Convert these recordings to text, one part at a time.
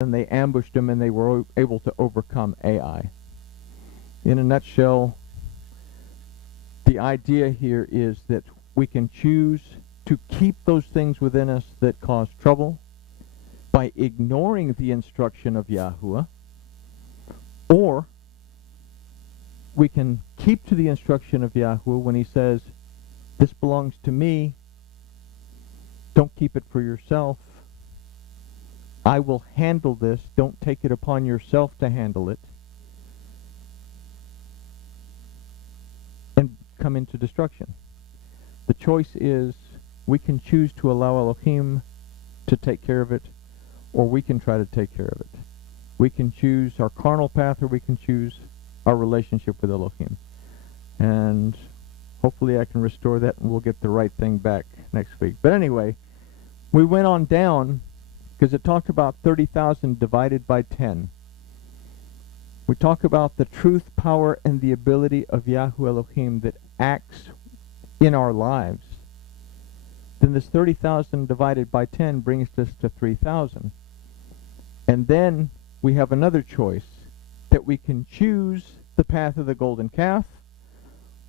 and they ambushed him, and they were able to overcome Ai. In a nutshell, the idea here is that we can choose to keep those things within us that cause trouble by ignoring the instruction of Yahuwah, or we can keep to the instruction of Yahuwah when he says, this belongs to me, don't keep it for yourself, I will handle this, don't take it upon yourself to handle it, and come into destruction. The choice is, we can choose to allow Elohim to take care of it, or we can try to take care of it. We can choose our carnal path, or we can choose our relationship with Elohim. And hopefully I can restore that, and we'll get the right thing back next week. But anyway, we went on down, because it talked about 30,000 divided by 10. We talk about the truth, power, and the ability of Yahuwah Elohim that acts in our lives. Then this 30,000 divided by 10 brings us to 3,000. And then we have another choice, that we can choose the path of the golden calf,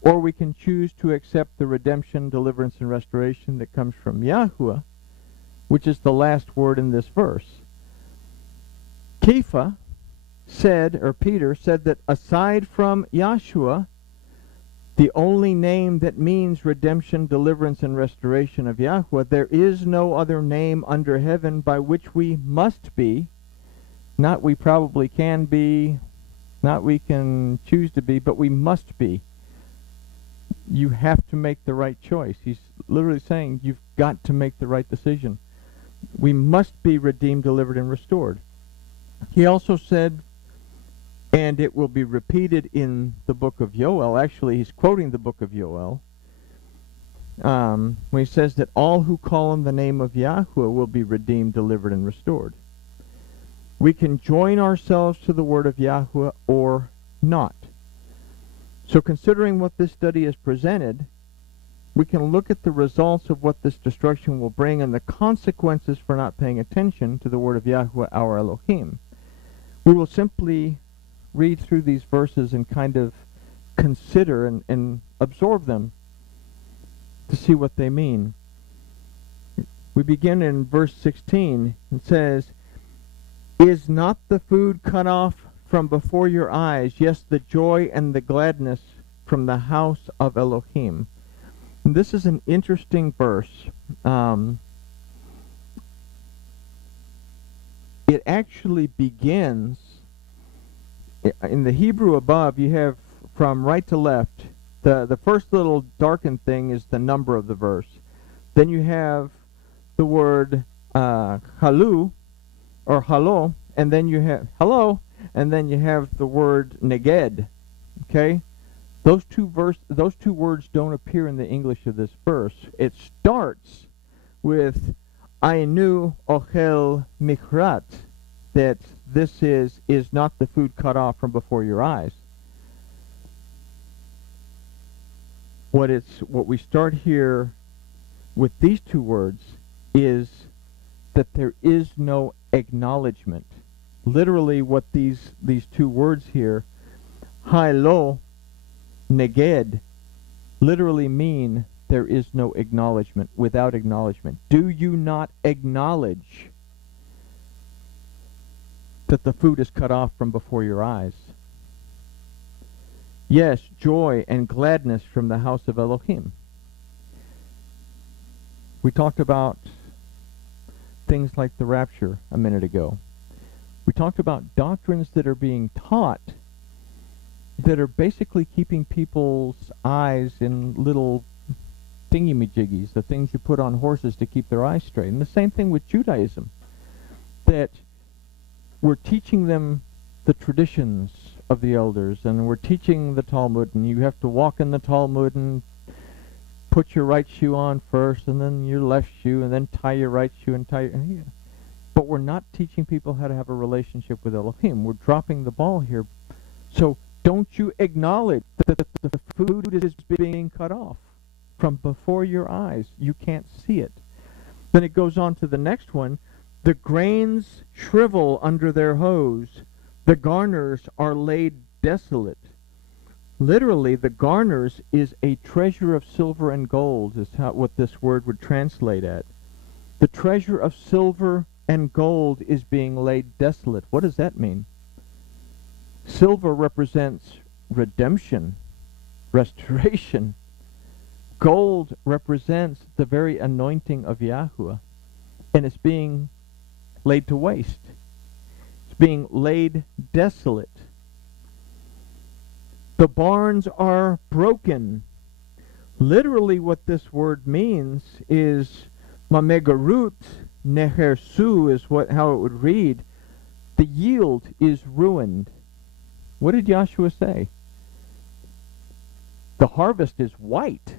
or we can choose to accept the redemption, deliverance, and restoration that comes from Yahuwah, which is the last word in this verse. Kepha said, or Peter said, that aside from Yahshua, the only name that means redemption, deliverance, and restoration of Yahuwah, there is no other name under heaven by which we must be, not we probably can be, not we can choose to be, but we must be. You have to make the right choice. He's literally saying you've got to make the right decision. We must be redeemed, delivered, and restored. He also said, and it will be repeated in the book of Yoel. Actually, he's quoting the book of Yoel, when he says that all who call on the name of Yahuwah will be redeemed, delivered, and restored. We can join ourselves to the word of Yahuwah or not. So considering what this study has presented, we can look at the results of what this destruction will bring and the consequences for not paying attention to the word of Yahuwah, our Elohim. We will simply read through these verses and kind of consider and absorb them to see what they mean. We begin in verse 16. It says, is not the food cut off from before your eyes, yes, the joy and the gladness from the house of Elohim? And this is an interesting verse. It actually begins, in the Hebrew above, you have from right to left, the first little darkened thing is the number of the verse. Then you have the word halu, or halo, and then you have hello, and then you have the word neged. Okay? Those two words don't appear in the English of this verse. It starts with Ainu ochel mikrat, that this is not the food cut off from before your eyes. What we start here with these two words is that there is no acknowledgement. Literally what these two words here, hailo, neged, literally mean there is no acknowledgement, without acknowledgement. Do you not acknowledge that the food is cut off from before your eyes? Yes, joy and gladness from the house of Elohim. We talked about things like the rapture a minute ago. We talked about doctrines that are being taught that are basically keeping people's eyes in little thingy-majiggies, the things you put on horses to keep their eyes straight. And the same thing with Judaism, that we're teaching them the traditions of the elders, and we're teaching the Talmud, and you have to walk in the Talmud and put your right shoe on first, and then your left shoe, and then tie your right shoe and tie your... But we're not teaching people how to have a relationship with Elohim. We're dropping the ball here. So don't you acknowledge that the food is being cut off from before your eyes? You can't see it. Then it goes on to the next one, The grains shrivel under their hoes. The garners are laid desolate. Literally, the garners is a treasure of silver and gold, is what this word would translate at. The treasure of silver and gold is being laid desolate. What does that mean? Silver represents redemption, restoration. Gold represents the very anointing of Yahuwah, and it's being laid to waste. It's being laid desolate. The barns are broken. Literally what this word means is mamegarut nehersu is how it would read. The yield is ruined. What did Yahshua say? The harvest is white.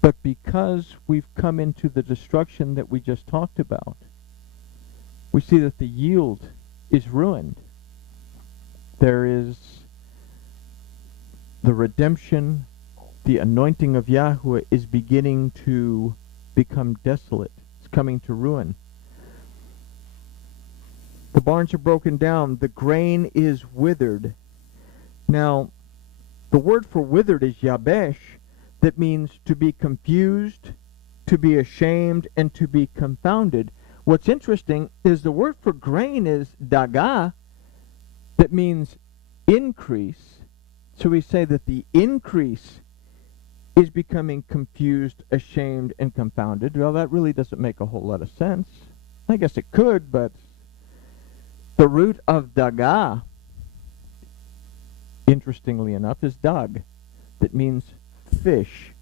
But because we've come into the destruction that we just talked about, we see that the yield is ruined. There is the redemption, the anointing of Yahuwah is beginning to become desolate. It's coming to ruin. The barns are broken down. The grain is withered. Now, the word for withered is yabesh. That means to be confused, to be ashamed, and to be confounded. What's interesting is the word for grain is daga. That means increase. So we say that the increase is becoming confused, ashamed, and confounded. Well, that really doesn't make a whole lot of sense. I guess it could, but the root of daga, interestingly enough, is dag. That means fish.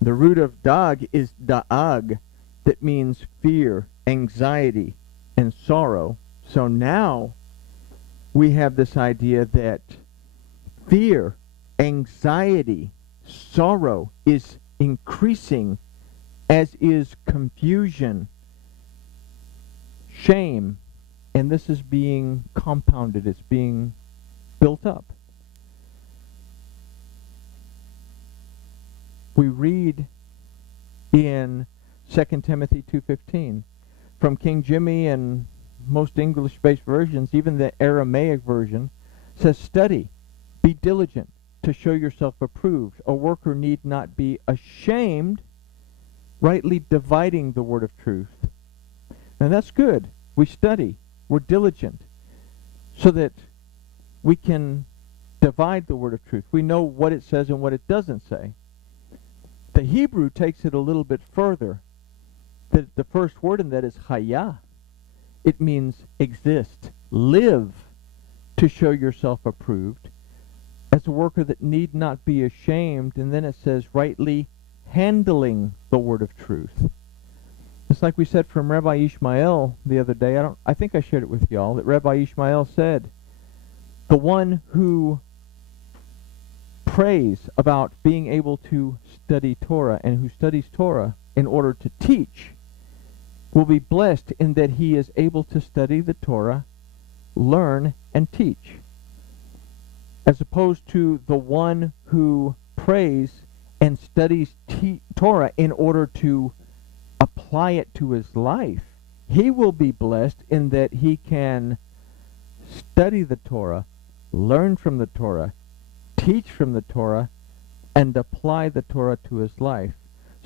The root of dag is da'ag. That means fear, anxiety, and sorrow. So now we have this idea that fear, anxiety, sorrow is increasing, as is confusion, shame, and this is being compounded. It's being built up. We read in 2 Timothy 2:15 from King Jimmy and most English-based versions, even the Aramaic version, says, "Study, be diligent to show yourself approved. A worker need not be ashamed, rightly dividing the word of truth." And that's good. We study. We're diligent so that we can divide the word of truth. We know what it says and what it doesn't say. The Hebrew takes it a little bit further. The first word in that is chaya. It means exist, live, to show yourself approved as a worker that need not be ashamed. And then it says rightly handling the word of truth. It's like we said from Rabbi Ishmael the other day. I think I shared it with y'all, that Rabbi Ishmael said, the one who prays about being able to study Torah and who studies Torah in order to teach will be blessed in that he is able to study the Torah, learn, and teach. As opposed to the one who prays and studies Torah in order to apply it to his life. He will be blessed in that he can study the Torah, learn from the Torah, teach from the Torah, and apply the Torah to his life.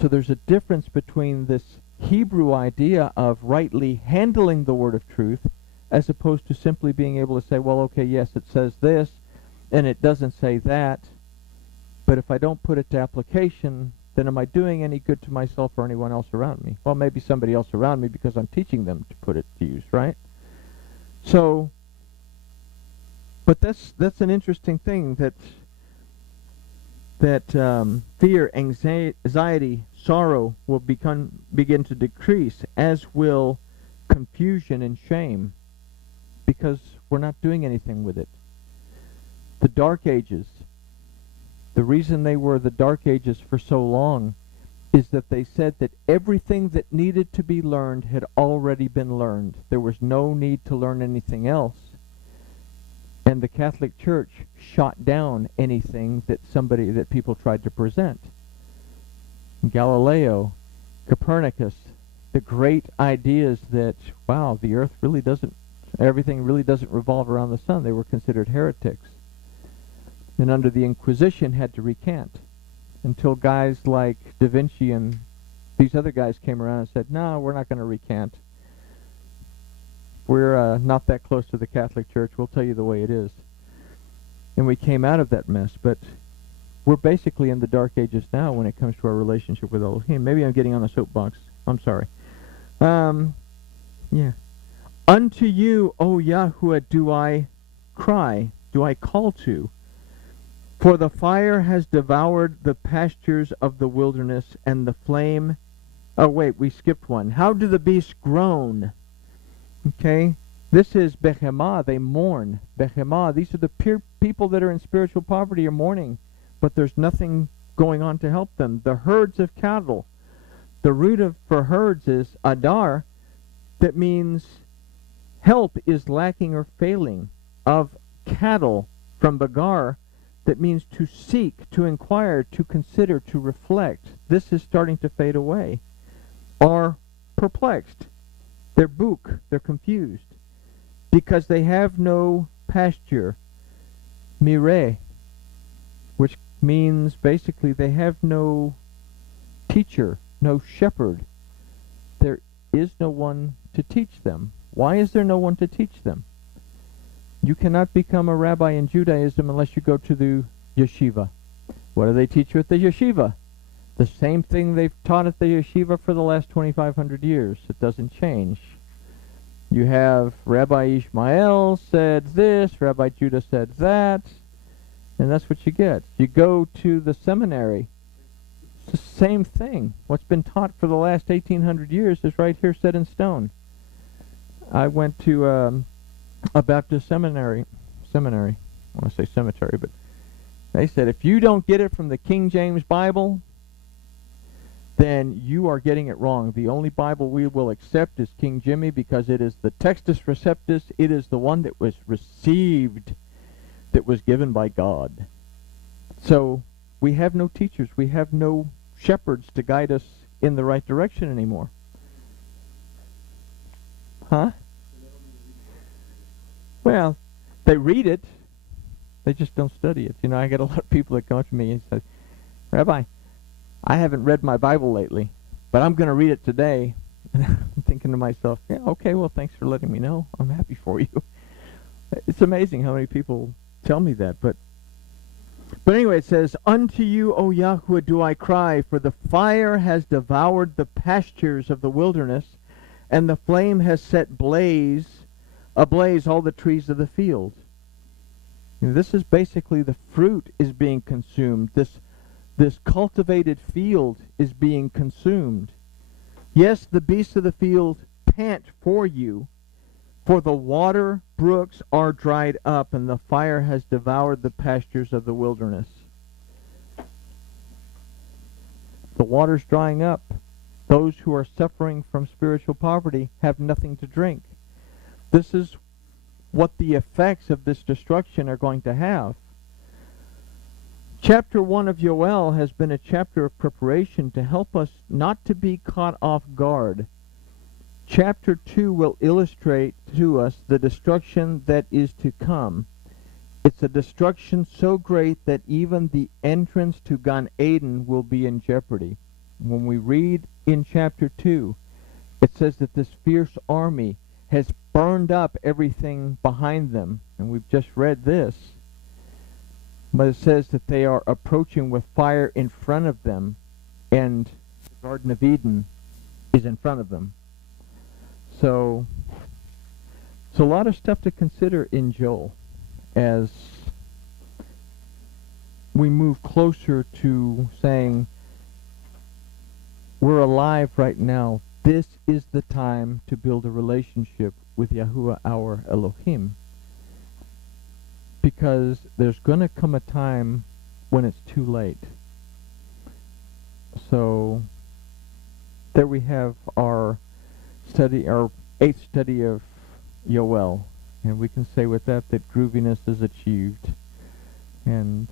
So there's a difference between this Hebrew idea of rightly handling the word of truth as opposed to simply being able to say, well, okay, yes, it says this, and it doesn't say that, but if I don't put it to application, then am I doing any good to myself or anyone else around me? Well, maybe somebody else around me because I'm teaching them to put it to use, right? So, but that's an interesting thing, that fear, anxiety, sorrow will begin to decrease, as will confusion and shame, because we're not doing anything with it. The Dark Ages, the reason they were the Dark Ages for so long is that they said that everything that needed to be learned had already been learned. There was no need to learn anything else. And the Catholic Church shot down anything that people tried to present. Galileo, Copernicus, the great ideas that, wow, the earth really doesn't, everything really doesn't revolve around the sun. They were considered heretics. And under the Inquisition had to recant until guys like Da Vinci and these other guys came around and said, no, we're not going to recant. We're not that close to the Catholic Church. We'll tell you the way it is. And we came out of that mess. But we're basically in the Dark Ages now when it comes to our relationship with Elohim. Maybe I'm getting on a soapbox. I'm sorry. Yeah. Unto you, O Yahuwah, do I cry, do I call to. For the fire has devoured the pastures of the wilderness, and the flame... Oh, wait, we skipped one. How do the beasts groan? Okay, this is Behemah, they mourn. Behemah, these are the people that are in spiritual poverty are mourning, but there's nothing going on to help them. The herds of cattle. The root for herds is Adar, that means help is lacking or failing. Of cattle, from Bagar, that means to seek, to inquire, to consider, to reflect. This is starting to fade away. Are perplexed. They're book, they're confused. Because they have no pasture. Mireh, which means basically they have no teacher, no shepherd. There is no one to teach them. Why is there no one to teach them? You cannot become a rabbi in Judaism unless you go to the yeshiva. What do they teach you at the yeshiva? The same thing they've taught at the yeshiva for the last 2,500 years. It doesn't change. You have Rabbi Ishmael said this, Rabbi Judah said that, and that's what you get. You go to the seminary, it's the same thing. What's been taught for the last 1,800 years is right here set in stone. I went to a Baptist seminary. I want to say cemetery, but they said if you don't get it from the King James Bible, then you are getting it wrong. The only Bible we will accept is King Jimmy because it is the Textus Receptus. It is the one that was received, that was given by God. So we have no teachers. We have no shepherds to guide us in the right direction anymore. Huh? Well, they read it. They just don't study it. You know, I get a lot of people that come up to me and say, Rabbi, I haven't read my Bible lately, but I'm going to read it today. And I'm thinking to myself, yeah, okay, well, thanks for letting me know. I'm happy for you. It's amazing how many people tell me that. But anyway, it says, Unto you, O Yahuwah, do I cry, for the fire has devoured the pastures of the wilderness, and the flame has set ablaze all the trees of the field. You know, this is basically the fruit is being consumed. This cultivated field is being consumed. Yes, the beasts of the field pant for you, for the water brooks are dried up, and the fire has devoured the pastures of the wilderness. The water's drying up. Those who are suffering from spiritual poverty have nothing to drink. This is what the effects of this destruction are going to have. Chapter 1 of Yoel has been a chapter of preparation to help us not to be caught off guard. Chapter 2 will illustrate to us the destruction that is to come. It's a destruction so great that even the entrance to Gan Eden will be in jeopardy. When we read in chapter 2, it says that this fierce army has burned up everything behind them. And we've just read this. But it says that they are approaching with fire in front of them, and the Garden of Eden is in front of them. So it's a lot of stuff to consider in Joel as we move closer to saying we're alive right now. This is the time to build a relationship with Yahuwah our Elohim. Because there's going to come a time when it's too late. So there we have our study, our 8th study of Yoel. And we can say with that grooviness is achieved. And